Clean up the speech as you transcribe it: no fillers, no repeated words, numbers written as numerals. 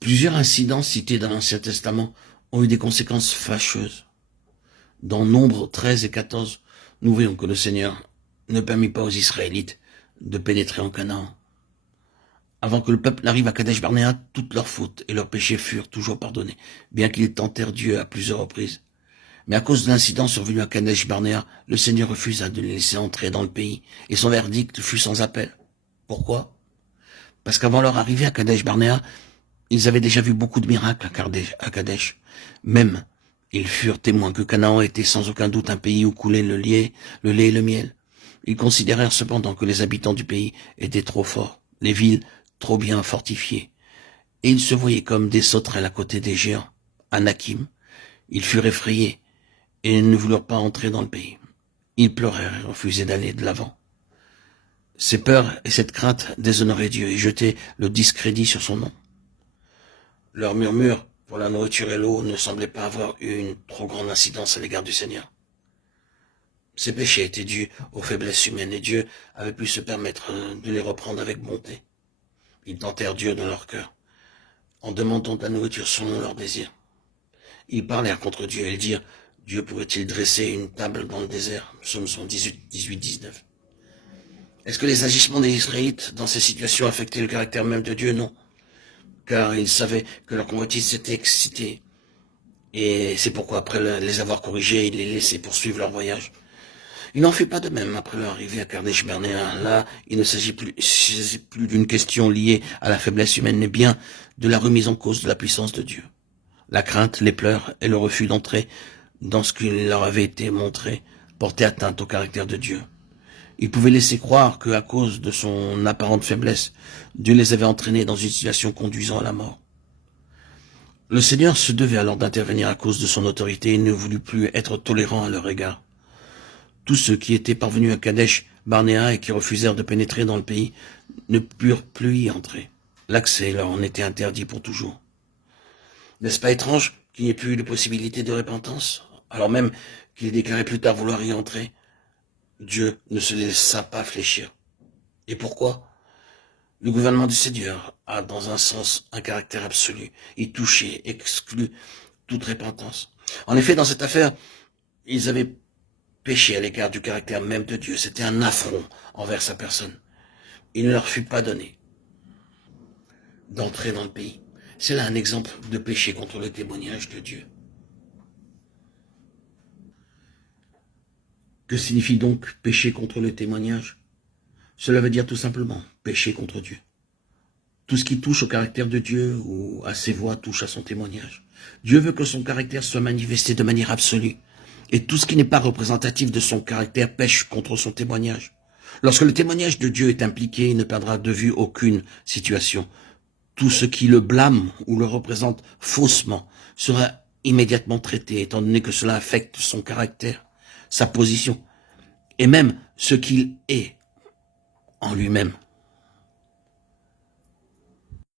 Plusieurs incidents cités dans l'Ancien Testament ont eu des conséquences fâcheuses. Dans Nombre 13 et 14, nous voyons que le Seigneur ne permit pas aux Israélites de pénétrer en Canaan. Avant que le peuple n'arrive à Kadesh Barnéa, toutes leurs fautes et leurs péchés furent toujours pardonnés, bien qu'ils tentèrent Dieu à plusieurs reprises. Mais à cause de l'incident survenu à Kadesh Barnéa, le Seigneur refusa de les laisser entrer dans le pays, et son verdict fut sans appel. Pourquoi? Parce qu'avant leur arrivée à Kadesh Barnéa, ils avaient déjà vu beaucoup de miracles à Kadesh. Même, ils furent témoins que Canaan était sans aucun doute un pays où coulait le lait et le miel. Ils considérèrent cependant que les habitants du pays étaient trop forts, les villes trop bien fortifiées, et ils se voyaient comme des sauterelles à côté des géants. Anakim, ils furent effrayés et ne voulurent pas entrer dans le pays. Ils pleurèrent et refusaient d'aller de l'avant. Ces peurs et cette crainte déshonoraient Dieu et jetaient le discrédit sur son nom. Leurs murmures pour la nourriture et l'eau ne semblaient pas avoir eu une trop grande incidence à l'égard du Seigneur. Ces péchés étaient dus aux faiblesses humaines et Dieu avait pu se permettre de les reprendre avec bonté. Ils tentèrent Dieu dans leur cœur, en demandant de la nourriture selon leurs désirs. Ils parlèrent contre Dieu et dirent, Dieu pourrait-il dresser une table dans le désert? Psaume 118, 18, 19. Est-ce que les agissements des Israélites dans ces situations affectaient le caractère même de Dieu? Non. Car ils savaient que leur convoitise s'était excitée. Et c'est pourquoi, après les avoir corrigés, il les laissait poursuivre leur voyage. Il n'en fut pas de même après leur arrivée à Kadesh Barnéa. Là, il ne s'agit plus d'une question liée à la faiblesse humaine, mais bien de la remise en cause de la puissance de Dieu. La crainte, les pleurs et le refus d'entrer dans ce qui leur avait été montré portaient atteinte au caractère de Dieu. Ils pouvaient laisser croire qu'à cause de son apparente faiblesse, Dieu les avait entraînés dans une situation conduisant à la mort. Le Seigneur se devait alors d'intervenir à cause de son autorité et ne voulut plus être tolérant à leur égard. Tous ceux qui étaient parvenus à Kadesh Barnéa et qui refusèrent de pénétrer dans le pays ne purent plus y entrer. L'accès leur en était interdit pour toujours. N'est-ce pas étrange qu'il n'y ait plus eu de possibilité de repentance, alors même qu'il déclarait plus tard vouloir y entrer? Dieu ne se laissa pas fléchir. Et pourquoi? Le gouvernement du Seigneur a, dans un sens, un caractère absolu. Il touchait, exclut toute repentance. En effet, dans cette affaire, ils avaient péché à l'égard du caractère même de Dieu. C'était un affront envers sa personne. Il ne leur fut pas donné d'entrer dans le pays. C'est là un exemple de péché contre le témoignage de Dieu. Que signifie donc pécher contre le témoignage? Cela veut dire tout simplement pécher contre Dieu. Tout ce qui touche au caractère de Dieu ou à ses voies touche à son témoignage. Dieu veut que son caractère soit manifesté de manière absolue. Et tout ce qui n'est pas représentatif de son caractère pêche contre son témoignage. Lorsque le témoignage de Dieu est impliqué, il ne perdra de vue aucune situation. Tout ce qui le blâme ou le représente faussement sera immédiatement traité, étant donné que cela affecte son caractère, sa position, et même ce qu'il est en lui-même.